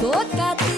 Toca-te